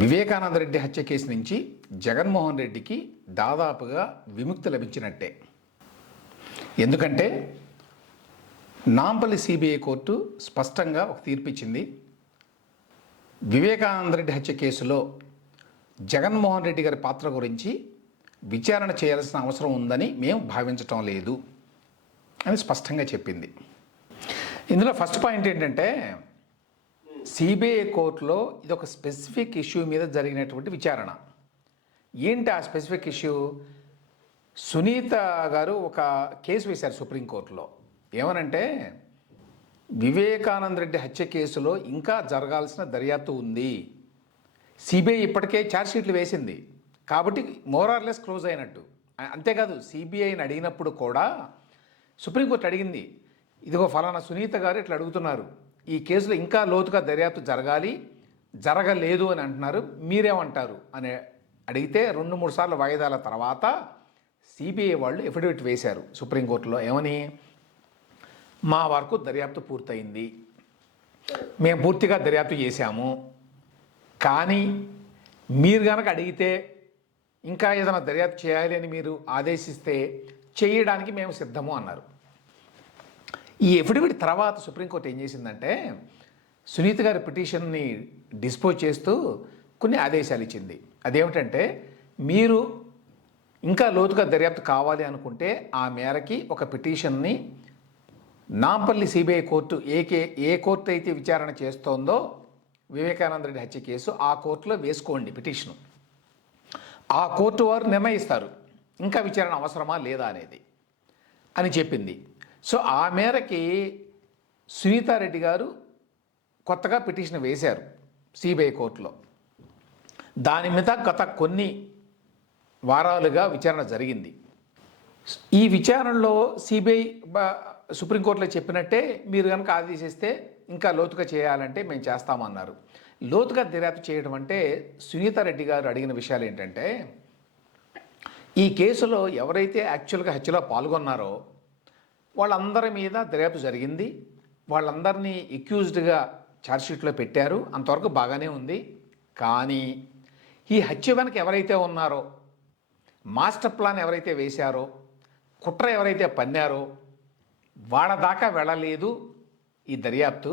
వివేకానంద రెడ్డి హత్య కేసు నుంచి జగన్మోహన్ రెడ్డికి దాదాపుగా విముక్తి లభించినట్టే. ఎందుకంటే నాంపల్లి సిబిఐ కోర్టు స్పష్టంగా ఒక తీర్పు ఇచ్చింది వివేకానంద రెడ్డి హత్య కేసులో జగన్మోహన్ రెడ్డి గారి పాత్ర గురించి విచారణ చేయాల్సిన అవసరం ఉందని మేము భావించటం లేదు అని స్పష్టంగా చెప్పింది. ఇందులో ఫస్ట్ పాయింట్ ఏంటంటే సిబిఐ కోర్టులో ఇది ఒక స్పెసిఫిక్ ఇష్యూ మీద జరిగినటువంటి విచారణ. ఏంటి ఆ స్పెసిఫిక్ ఇష్యూ? సునీత గారు ఒక కేసు వేశారు సుప్రీంకోర్టులో ఏమనంటే వివేకానంద రెడ్డి హత్య కేసులో ఇంకా జరగాల్సిన దర్యాప్తు ఉంది. సిబిఐ ఇప్పటికే ఛార్జ్షీట్లు వేసింది. కాబట్టి మోరార్లెస్ క్లోజ్ అయినట్టు. అంతేకాదు సిబిఐని అడిగినప్పుడు కూడా సుప్రీంకోర్టు అడిగింది ఇదిగో ఫలానా సునీత గారు ఇట్లా అడుగుతున్నారు. ఈ కేసులో ఇంకా లోతుగా దర్యాప్తు జరగాలి జరగలేదు అని అంటున్నారు. మీరేమంటారు? అని అడిగితే రెండు మూడు సార్లు వాయిదాల తర్వాత సిబిఐ వాళ్ళు ఎఫిడవిట్ వేశారు సుప్రీంకోర్టులో. ఏమని? మా వరకు దర్యాప్తు పూర్తయింది. మేము పూర్తిగా దర్యాప్తు చేశాము. కానీ మీరు కనుక అడిగితే ఇంకా ఏదైనా దర్యాప్తు చేయాలి అని మీరు ఆదేశిస్తే చేయడానికి మేము సిద్ధము అన్నారు. ఈ ఎఫిడవిట్ తర్వాత సుప్రీంకోర్టు ఏం చేసిందంటే సునీత గారి పిటిషన్ని డిస్పోజ్ చేస్తూ కొన్ని ఆదేశాలు ఇచ్చింది. అదేమిటంటే మీరు ఇంకా లోతుగా దర్యాప్తు కావాలి అనుకుంటే ఆ మేరకి ఒక పిటిషన్ని నాంపల్లి సిబిఐ కోర్టు ఏకే ఏ కోర్టు అయితే విచారణ చేస్తోందో వివేకానంద రెడ్డి హత్య కేసు ఆ కోర్టులో వేసుకోండి పిటిషను. ఆ కోర్టు వారు నిర్ణయిస్తారు. ఇంకా విచారణ అవసరమా లేదా అనేది అని చెప్పింది. సో ఆ మేరకి సునీతారెడ్డి గారు కొత్తగా పిటిషన్ వేశారు సిబిఐ కోర్టులో. దాని మీద గత కొన్ని వారాలుగా విచారణ జరిగింది. ఈ విచారణలో సిబిఐ సుప్రీంకోర్టులో చెప్పినట్టే మీరు కనుక ఆదేశిస్తే ఇంకా లోతుగా చేయాలంటే మేము చేస్తామన్నారు. లోతుగా దర్యాప్తు చేయడం అంటే సునీత రెడ్డి గారు అడిగిన విషయాలు ఏంటంటే ఈ కేసులో ఎవరైతే యాక్చువల్గా హత్యలో పాల్గొన్నారో వాళ్ళందరి మీద దర్యాప్తు జరిగింది. వాళ్ళందరినీ ఎక్యూజ్డ్గా ఛార్జ్షీట్లో పెట్టారు. అంతవరకు బాగానే ఉంది. కానీ ఈ హత్య వెనక ఎవరైతే ఉన్నారో మాస్టర్ ప్లాన్ ఎవరైతే వేశారో కుట్ర ఎవరైతే పన్నారో వాళ్ళ దాకా వెళ్ళలేదు ఈ దర్యాప్తు.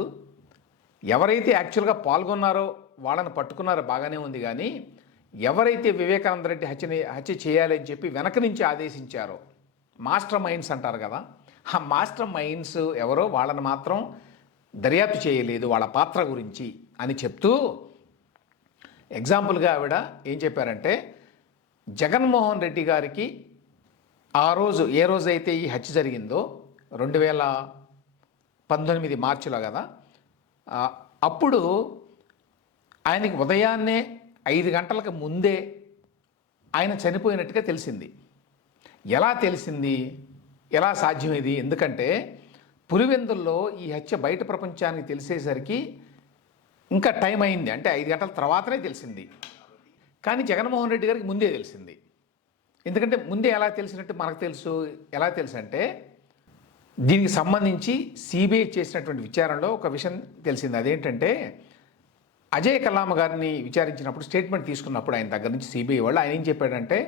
ఎవరైతే యాక్చువల్గా పాల్గొన్నారో వాళ్ళని పట్టుకున్నారో బాగానే ఉంది. కానీ ఎవరైతే వివేకానంద రెడ్డి హత్యని హత్య చేయాలని చెప్పి వెనక నుంచి ఆదేశించారో మాస్టర్ మైండ్స్ అంటారు కదా ఆ మాస్టర్ మైండ్స్ ఎవరో వాళ్ళని మాత్రం దర్యాప్తు చేయలేదు వాళ్ళ పాత్ర గురించి అని చెప్తూ ఎగ్జాంపుల్గా ఆవిడ ఏం చెప్పారంటే జగన్మోహన్ రెడ్డి గారికి ఆ రోజు ఏ రోజైతే ఈ హత్య జరిగిందో రెండు వేల పంతొమ్మిది మార్చిలో కదా అప్పుడు ఆయనకి ఉదయాన్నే ఐదు గంటలకు ముందే ఆయన చనిపోయినట్టుగా తెలిసింది. ఎలా తెలిసింది? ఎలా సాధ్యమైంది ఎందుకంటే పులివెందుల్లో ఈ హత్య బయట ప్రపంచానికి తెలిసేసరికి ఇంకా టైం అయింది. అంటే ఐదు గంటల తర్వాతనే తెలిసింది. కానీ జగన్మోహన్ రెడ్డి గారికి ముందే తెలిసింది. ఎందుకంటే ముందే ఎలా తెలిసినట్టు మనకు తెలుసు. ఎలా తెలుసు అంటే దీనికి సంబంధించి సిబిఐ చేసినటువంటి విచారణలో ఒక విషయం తెలిసింది. అదేంటంటే అజయ్ కలాం గారిని విచారించినప్పుడు స్టేట్మెంట్ తీసుకున్నప్పుడు ఆయన దగ్గర నుంచి సిబిఐ వాళ్ళు ఆయన ఏం చెప్పాడంటే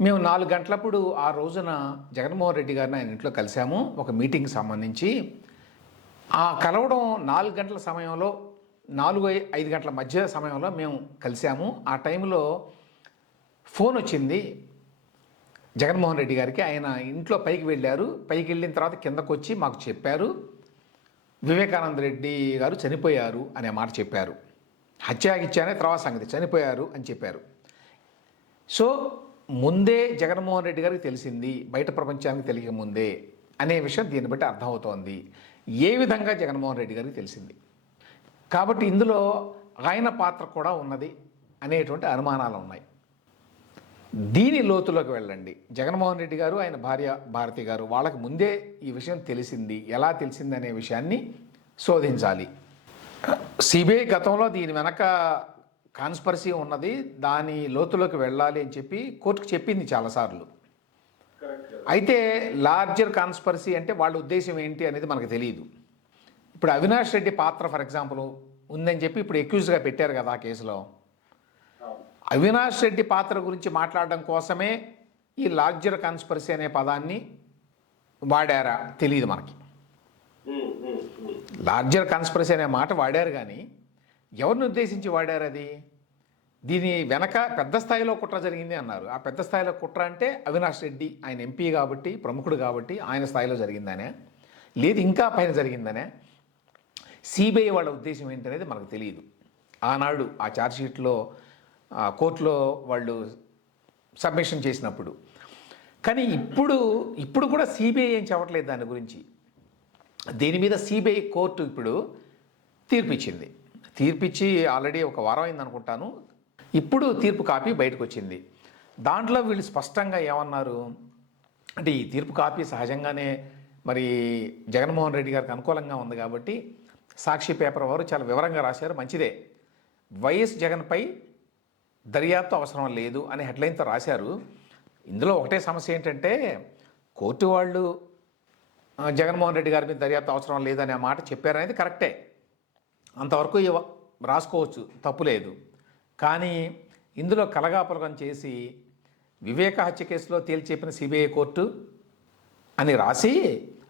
మేము నాలుగు గంటలప్పుడు ఆ రోజున జగన్మోహన్ రెడ్డి గారిని ఆయన ఇంట్లో కలిశాము ఒక మీటింగ్ సంబంధించి. ఆ కలవడం నాలుగు గంటల సమయంలో నాలుగు ఐదు గంటల మధ్య సమయంలో మేము కలిసాము ఆ టైంలో ఫోన్ వచ్చింది జగన్మోహన్ రెడ్డి గారికి. ఆయన ఇంట్లో పైకి వెళ్ళారు. పైకి వెళ్ళిన తర్వాత కిందకు వచ్చి మాకు చెప్పారు వివేకానంద రెడ్డి గారు చనిపోయారు అనే మాట చెప్పారు. హత్యాగిచ్చానే తర్వాత సంగతి చనిపోయారు అని చెప్పారు. సో ముందే జగన్మోహన్ రెడ్డి గారికి తెలిసింది బయట ప్రపంచానికి తెలియక ముందే అనే విషయం దీన్ని బట్టి అర్థమవుతోంది. ఏ విధంగా జగన్మోహన్ రెడ్డి గారికి తెలిసింది? కాబట్టి ఇందులో ఆయన పాత్ర కూడా ఉన్నది అనేటువంటి అనుమానాలు ఉన్నాయి. దీని లోతులోకి వెళ్ళండి. జగన్మోహన్ రెడ్డి గారు ఆయన భార్య భారతి గారు వాళ్ళకి ముందే ఈ విషయం తెలిసింది. ఎలా తెలిసింది అనే విషయాన్ని శోధించాలి. సిబిఐ గతంలో దీని వెనక కాన్స్పరసీ ఉన్నది దాని లోతులోకి వెళ్ళాలి అని చెప్పి కోర్టుకు చెప్పింది చాలాసార్లు. అయితే లార్జర్ కాన్స్పరసీ అంటే వాళ్ళ ఉద్దేశం ఏంటి అనేది మనకు తెలియదు ఇప్పుడు అవినాష్ రెడ్డి పాత్ర ఫర్ ఎగ్జాంపుల్ ఉందని చెప్పి ఇప్పుడు ఎక్యూజ్గా పెట్టారు కదా ఆ కేసులో. అవినాష్ రెడ్డి పాత్ర గురించి మాట్లాడడం కోసమే ఈ లార్జర్ కాన్స్పరసీ అనే పదాన్ని వాడారా? తెలియదు మనకి. లార్జర్ కాన్స్పరసీ అనే మాట వాడారు కానీ ఎవరిని ఉద్దేశించి వాడారు అది? దీని వెనక పెద్ద స్థాయిలో కుట్ర జరిగింది అన్నారు. ఆ పెద్ద స్థాయిలో కుట్ర అంటే అవినాష్ రెడ్డి ఆయన ఎంపీ కాబట్టి ప్రముఖుడు కాబట్టి ఆయన స్థాయిలో జరిగిందనే. లేదు ఇంకా పైన జరిగిందనే. సిబిఐ వాళ్ళ ఉద్దేశం ఏంటనేది మనకు తెలియదు. ఆనాడు ఆ ఛార్జ్షీట్లో కోర్టులో వాళ్ళు సబ్మిషన్ చేసినప్పుడు. కానీ ఇప్పుడు ఇప్పుడు కూడా సిబిఐ ఏం చెప్పట్లేదు దాని గురించి. దీని మీద సిబిఐ కోర్టు ఇప్పుడు తీర్పిచ్చింది. తీర్పిచ్చి ఆల్రెడీ ఒక వారం అయింది అనుకుంటాను ఇప్పుడు తీర్పు కాపీ బయటకు వచ్చింది దాంట్లో వీళ్ళు స్పష్టంగా ఏమన్నారు? అంటే ఈ తీర్పు కాపీ సహజంగానే మరి జగన్మోహన్ రెడ్డి గారికి అనుకూలంగా ఉంది కాబట్టి సాక్షి పేపర్ వారు చాలా వివరంగా రాశారు. మంచిదే. వైఎస్ జగన్పై దర్యాప్తు అవసరం లేదు అనే హెడ్లైన్తో రాశారు. ఇందులో ఒకటే సమస్య ఏంటంటే కోర్టు వాళ్ళు జగన్మోహన్ రెడ్డి గారి మీద దర్యాప్తు అవసరం లేదనే మాట చెప్పారనేది కరెక్టే. అంతవరకు రాసుకోవచ్చు తప్పు లేదు. కానీ ఇందులో కలగాపలకం చేసి వివేక హత్య కేసులో తేల్చెప్పిన సిబిఐ కోర్టు అని రాసి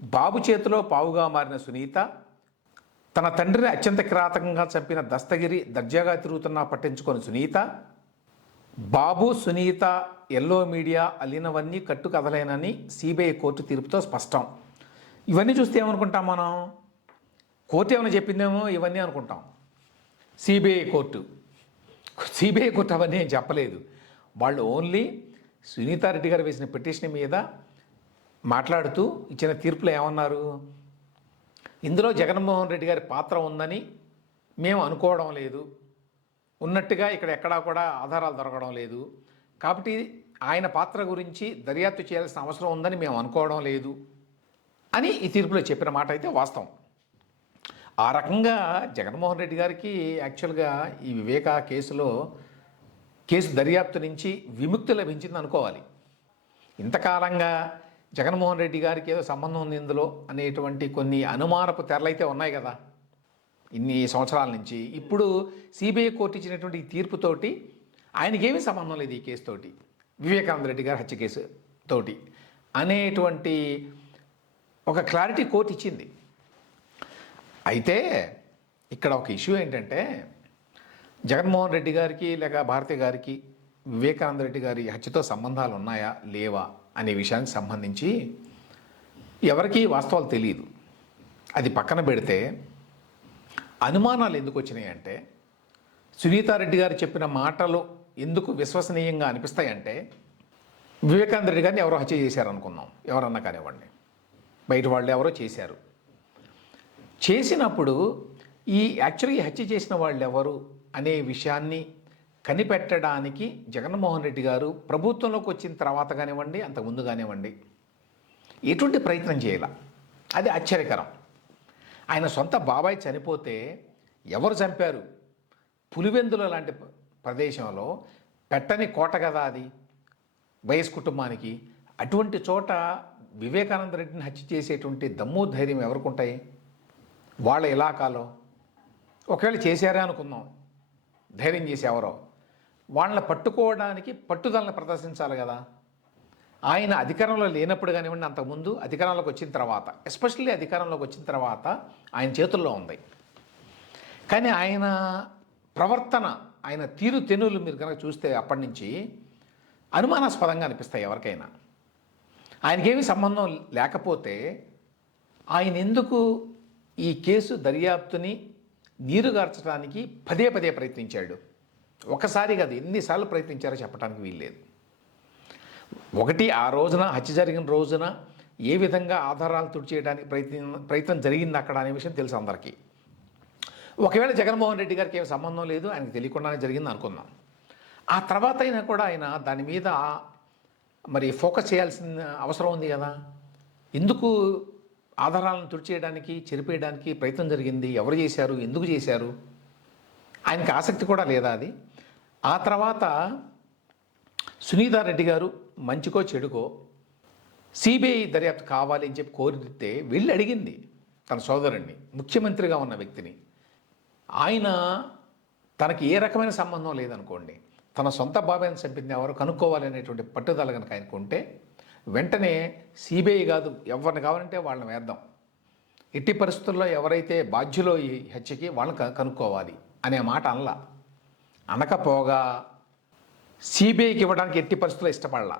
బాబు చేతిలో పావుగా మారిన సునీత తన తండ్రిని అత్యంత కిరాతకంగా చంపిన దస్తగిరి దర్జాగా తిరుగుతున్నా పట్టించుకొని సునీత బాబు సునీత ఎల్లో మీడియా అల్లినవన్నీ కట్టు కదలేనని సిబిఐ కోర్టు తీర్పుతో స్పష్టం. ఇవన్నీ చూస్తే ఏమనుకుంటాం మనం? కోర్టు ఏమైనా చెప్పిందేమో ఇవన్నీ అనుకుంటాం. CBI court. సిబిఐ కోర్టు అవన్నీ ఏం చెప్పలేదు. వాళ్ళు ఓన్లీ సునీతారెడ్డి గారు వేసిన పిటిషన్ మీద మాట్లాడుతూ ఇచ్చిన తీర్పులో ఏమన్నారు? ఇందులో జగన్మోహన్ రెడ్డి గారి పాత్ర ఉందని మేము అనుకోవడం లేదు. ఉన్నట్టుగా ఇక్కడ ఎక్కడా కూడా ఆధారాలు దొరకడం లేదు. కాబట్టి ఆయన పాత్ర గురించి దర్యాప్తు చేయాల్సిన అవసరం ఉందని మేము అనుకోవడం లేదు. అని ఈ తీర్పులో చెప్పిన మాట అయితే వాస్తవం. ఆ రకంగా జగన్మోహన్ రెడ్డి గారికి యాక్చువల్గా ఈ వివేక కేసులో కేసు దర్యాప్తు నుంచి విముక్తి లభించింది అనుకోవాలి. ఇంతకాలంగా జగన్మోహన్ రెడ్డి గారికి ఏదో సంబంధం ఉంది ఇందులో అనేటువంటి కొన్ని అనుమానపు తెరలైతే ఉన్నాయి కదా. ఇన్ని సంవత్సరాల నుంచి ఇప్పుడు సిబిఐ కోర్టు ఇచ్చినటువంటి తీర్పుతోటి ఆయనకేమీ సంబంధం లేదు ఈ కేసుతోటి వివేకానంద రెడ్డి గారి హత్య కేసు తోటి అనేటువంటి ఒక క్లారిటీ కోర్టు ఇచ్చింది. అయితే ఇక్కడ ఒక ఇష్యూ ఏంటంటే జగన్మోహన్ రెడ్డి గారికి లేక భారతి గారికి వివేకానంద రెడ్డి గారి హత్యతో సంబంధాలు ఉన్నాయా లేవా అనే విషయానికి సంబంధించి ఎవరికీ వాస్తవాలు తెలియదు అది పక్కన పెడితే అనుమానాలు ఎందుకు వచ్చినాయి అంటే సునీతారెడ్డి గారు చెప్పిన మాటలు ఎందుకు విశ్వసనీయంగా అనిపిస్తాయంటే వివేకానంద రెడ్డి గారిని ఎవరో హత్య చేశారు అనుకుందాం ఎవరన్నా కానివ్వండి. బయట వాళ్ళు ఎవరో చేశారు. చేసినప్పుడు ఈ యాక్చువల్గా హత్య చేసిన వాళ్ళు ఎవరు అనే విషయాన్ని కనిపెట్టడానికి జగన్మోహన్ రెడ్డి గారు ప్రభుత్వంలోకి వచ్చిన తర్వాత కానివ్వండి అంతకుముందు కానివ్వండి ఎటువంటి ప్రయత్నం చేయాల? అది ఆశ్చర్యకరం. ఆయన సొంత బాబాయ్ చనిపోతే ఎవరు చంపారు? పులివెందుల లాంటి ప్రదేశంలో పెట్టని కోట కదా అది? వైఎస్ కుటుంబానికి అటువంటి చోట వివేకానంద రెడ్డిని హత్య చేసేటువంటి దమ్ము ధైర్యం ఎవరికి ఉంటాయి? వాళ్ళ ఇలాకాలో ఒకవేళ చేశారే అనుకుందాం. ధైర్యం చేసి ఎవరో. వాళ్ళని పట్టుకోవడానికి పట్టుదలను ప్రదర్శించాలి కదా. ఆయన అధికారంలో లేనప్పుడు కానివ్వండి అంతకుముందు అధికారంలోకి వచ్చిన తర్వాత ఎస్పెషల్లీ అధికారంలోకి వచ్చిన తర్వాత ఆయన చేతుల్లో ఉంది. కానీ ఆయన ప్రవర్తన ఆయన తీరు తెనులు మీరు కనుక చూస్తే అప్పటి నుంచి అనుమానాస్పదంగా అనిపిస్తాయి ఎవరికైనా. ఆయనకేమీ సంబంధం లేకపోతే ఆయన ఎందుకు ఈ కేసు దర్యాప్తుని నీరుగార్చడానికి పదే పదే ప్రయత్నించాడు. ఒకసారి కాదు ఎన్నిసార్లు ప్రయత్నించారో చెప్పడానికి వీల్లేదు. ఒకటి ఆ రోజున హత్య జరిగిన రోజున ఏ విధంగా ఆధారాలు తుడిచేయడానికి ప్రయత్నం ప్రయత్నం జరిగింది అక్కడ అనే విషయం తెలుసు అందరికీ. ఒకవేళ జగన్మోహన్ రెడ్డి గారికి ఏమి సంబంధం లేదు ఆయనకు తెలియకుండానే జరిగింది అనుకుందాం. ఆ తర్వాత అయినా కూడా ఆయన దాని మీద మరి ఫోకస్ చేయాల్సిన అవసరం ఉంది కదా? ఎందుకు ఆధారాలను తుడిచేయడానికి చెరిపేయడానికి ప్రయత్నం జరిగింది. ఎవరు చేశారు? ఎందుకు చేశారు? ఆయనకి ఆసక్తి కూడా లేదా అది? ఆ తర్వాత సునీతారెడ్డి గారు మంచికో చెడుకో సిబిఐ దర్యాప్తు కావాలి అని చెప్పి కోరితే వెళ్ళి అడిగింది తన సోదరుణ్ణి ముఖ్యమంత్రిగా ఉన్న వ్యక్తిని. ఆయన తనకి ఏ రకమైన సంబంధం లేదనుకోండి తన సొంత బాబాయిని చంపింది ఎవరు కనుక్కోవాలనేటువంటి పట్టుదల కనుక ఆయనకు ఉంటే వెంటనే సిబిఐ కాదు ఎవరిని కావాలంటే వాళ్ళని వేద్దాం. ఎట్టి పరిస్థితుల్లో ఎవరైతే బాధ్యులో ఈ హత్యకి వాళ్ళని కనుక్కోవాలి అనే మాట అనలా. అనకపోగా సిబిఐకి ఇవ్వడానికి ఎట్టి పరిస్థితుల్లో ఇష్టపడలా.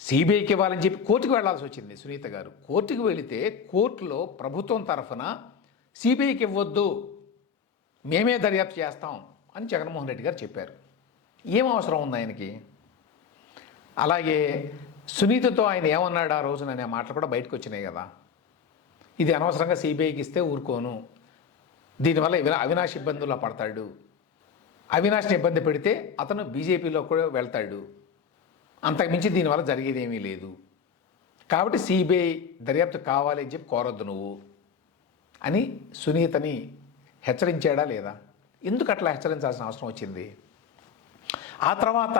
సిబిఐకి ఇవ్వాలని చెప్పి కోర్టుకు వెళ్ళాల్సి వచ్చింది సునీత గారు. కోర్టుకు వెళితే కోర్టులో ప్రభుత్వం తరఫున సిబిఐకి ఇవ్వద్దు మేమే దర్యాప్తు చేస్తాం అని జగన్మోహన్ రెడ్డి గారు చెప్పారు. ఏం అవసరం ఉంది ఆయనకి? అలాగే సునీతతో ఆయన ఏమన్నాడు ఆ రోజున అనే మాటలు కూడా బయటకు వచ్చినాయి కదా. ఇది అనవసరంగా సిబిఐకి ఇస్తే ఊరుకోను. దీనివల్ల అవినాష్ ఇబ్బందుల్లో పడతాడు. అవినాష్ని ఇబ్బంది పెడితే అతను బీజేపీలో కూడా వెళ్తాడు. అంతకుమించి దీనివల్ల జరిగేది ఏమీ లేదు. కాబట్టి సిబిఐ దర్యాప్తు కావాలి అని చెప్పి కోరొద్దు నువ్వు అని సునీతని హెచ్చరించాడా లేదా? ఎందుకు అట్లా హెచ్చరించాల్సిన అవసరం వచ్చింది? ఆ తర్వాత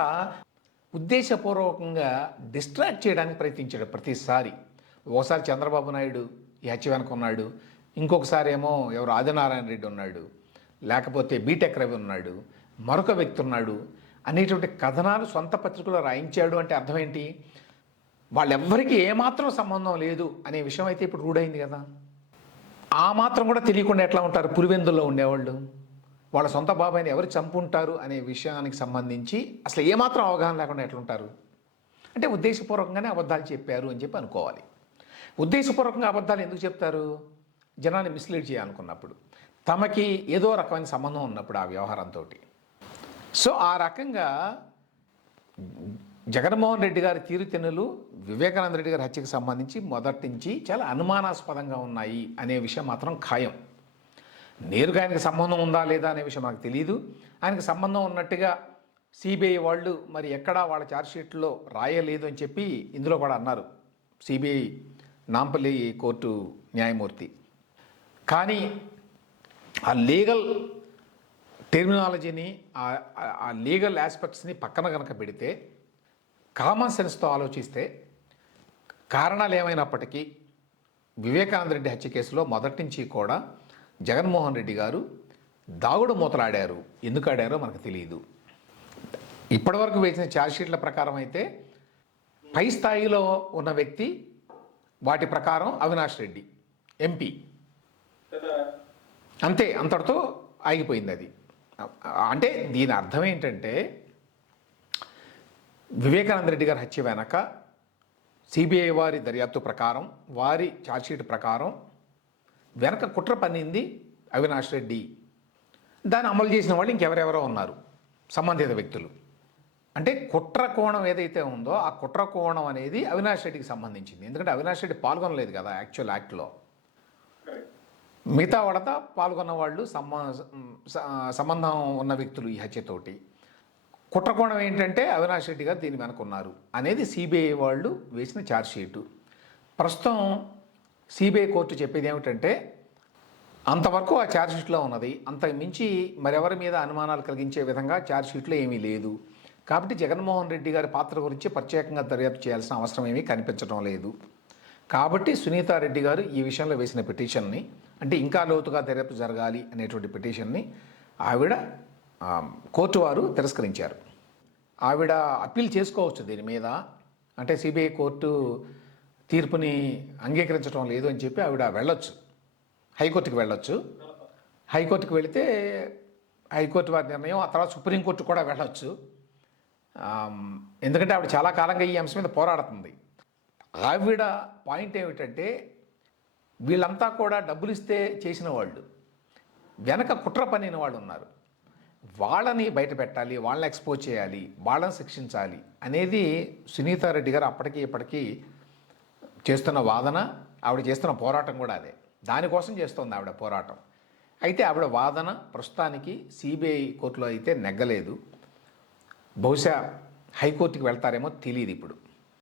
ఉద్దేశపూర్వకంగా డిస్ట్రాక్ట్ చేయడానికి ప్రయత్నించాడు ప్రతిసారి. ఒకసారి చంద్రబాబు నాయుడు ఈ హత్య వెనక ఉన్నాడు. ఇంకొకసారి ఏమో ఎవరు ఆదినారాయణ రెడ్డి ఉన్నాడు. లేకపోతే బీటెక్ రవి ఉన్నాడు. మరొక వ్యక్తి ఉన్నాడు. అనేటువంటి కథనాలు సొంత పత్రికలో రాయించాడు అంటే అర్థం ఏంటి? వాళ్ళెవ్వరికీ ఏమాత్రం సంబంధం లేదు అనే విషయం అయితే ఇప్పుడు రూఢైంది కదా. ఆ మాత్రం కూడా తెలియకుండా ఎట్లా ఉంటారు? పులివెందుల్లో ఉండేవాళ్ళు. వాళ్ళ సొంత బాబాయిని ఎవరు చంపుంటారు అనే విషయానికి సంబంధించి అసలు ఏమాత్రం అవగాహన లేకుండా ఎట్లుంటారు? అంటే ఉద్దేశపూర్వకంగానే అబద్ధాలు చెప్పారు అని చెప్పి అనుకోవాలి. ఉద్దేశపూర్వకంగా అబద్ధాలు ఎందుకు చెప్తారు? జనాన్ని మిస్లీడ్ చేయాలనుకున్నప్పుడు. తమకి ఏదో రకమైన సంబంధం ఉన్నప్పుడు ఆ వ్యవహారంతో సో ఆ రకంగా జగన్మోహన్ రెడ్డి గారి తీరుతెన్నులు వివేకానంద రెడ్డి గారి హత్యకు సంబంధించి మొదటి నుంచి చాలా అనుమానాస్పదంగా ఉన్నాయి అనే విషయం మాత్రం ఖాయం. నేరుగా ఆయనకి సంబంధం ఉందా లేదా అనే విషయం నాకు తెలియదు ఆయనకు సంబంధం ఉన్నట్టుగా సిబిఐ వాళ్ళు మరి ఎక్కడా వాళ్ళ ఛార్జ్షీట్లో రాయలేదు అని చెప్పి ఇందులో కూడా అన్నారు సిబిఐ నాంపల్లి కోర్టు న్యాయమూర్తి. కానీ ఆ లీగల్ టెర్మినాలజీని ఆ- ఆ లీగల్ ఆస్పెక్ట్స్ని పక్కన కనుక పెడితే కామన్ సెన్స్తో ఆలోచిస్తే కారణాలు ఏమైనప్పటికీ వివేకానంద రెడ్డి హత్య కేసులో మొదటి నుంచి కూడా జగన్మోహన్ రెడ్డి గారు దాగుడు మూతలాడారు. ఎందుకు ఆడారో మనకు తెలియదు. ఇప్పటివరకు వేసిన ఛార్జ్షీట్ల ప్రకారం అయితే పై స్థాయిలో ఉన్న వ్యక్తి వాటి ప్రకారం అవినాష్ రెడ్డి ఎంపీ అంతే అంతటితో ఆగిపోయింది అది. అంటే దీని అర్థం ఏంటంటే వివేకానంద రెడ్డి గారి హత్య వెనక సిబిఐ వారి దర్యాప్తు ప్రకారం వారి ఛార్జ్షీట్ ప్రకారం వెనక కుట్ర పన్నింది అవినాష్ రెడ్డి. దాన్ని అమలు చేసిన వాళ్ళు ఇంకెవరెవరో ఉన్నారు సంబంధిత వ్యక్తులు. అంటే కుట్ర కోణం ఏదైతే ఉందో ఆ కుట్ర కోణం అనేది అవినాష్ రెడ్డికి సంబంధించింది. ఎందుకంటే అవినాష్ రెడ్డి పాల్గొనలేదు కదా యాక్చువల్ యాక్ట్లో మిగతా వడత పాల్గొన్న వాళ్ళు సంబంధం ఉన్న వ్యక్తులు ఈ హత్యతోటి కుట్రకోణం ఏంటంటే అవినాష్ రెడ్డి గారు దీని వెనక ఉన్నారు అనేది సిబిఐ వాళ్ళు వేసిన ఛార్జ్షీటు ప్రస్తుతం సిబిఐ కోర్టు చెప్పేది ఏమిటంటే అంతవరకు ఆ ఛార్జ్షీట్లో ఉన్నది. అంతకు మించి మరెవరి మీద అనుమానాలు కలిగించే విధంగా ఛార్జ్షీట్లో ఏమీ లేదు. కాబట్టి జగన్మోహన్ రెడ్డి గారి పాత్ర గురించి ప్రత్యేకంగా దర్యాప్తు చేయాల్సిన అవసరం ఏమీ కనిపించడం లేదు. కాబట్టి సునీతారెడ్డి గారు ఈ విషయంలో వేసిన పిటిషన్ని అంటే ఇంకా లోతుగా దర్యాప్తు జరగాలి అనేటువంటి పిటిషన్ని ఆవిడ కోర్టు వారు తిరస్కరించారు. ఆవిడ అప్పీల్ చేసుకోవచ్చు దీని మీద. అంటే సిబిఐ కోర్టు తీర్పుని అంగీకరించడం లేదు అని చెప్పి ఆవిడ వెళ్ళొచ్చు. హైకోర్టుకి వెళ్ళొచ్చు. హైకోర్టుకి వెళితే హైకోర్టు వారి నిర్ణయం ఆ తర్వాత సుప్రీంకోర్టు కూడా వెళ్ళొచ్చు. ఎందుకంటే ఆవిడ చాలా కాలంగా ఈ అంశం మీద పోరాడుతుంది. ఆవిడ పాయింట్ ఏమిటంటే వీళ్ళంతా కూడా డబ్బులు ఇస్తే చేసిన వాళ్ళు వెనక కుట్ర పనిన వాళ్ళు ఉన్నారు. వాళ్ళని బయట పెట్టాలి వాళ్ళని ఎక్స్పోజ్ చేయాలి వాళ్ళని శిక్షించాలి అనేది సునీతారెడ్డి గారు అప్పటికి ఇప్పటికీ చేస్తున్న వాదన ఆవిడ చేస్తున్న పోరాటం కూడా అదే. దానికోసం చేస్తుంది ఆవిడ పోరాటం. అయితే ఆవిడ వాదన ప్రస్తుతానికి సిబిఐ కోర్టులో అయితే నెగ్గలేదు. బహుశా హైకోర్టుకి వెళ్తారేమో తెలియదు ఇప్పుడు.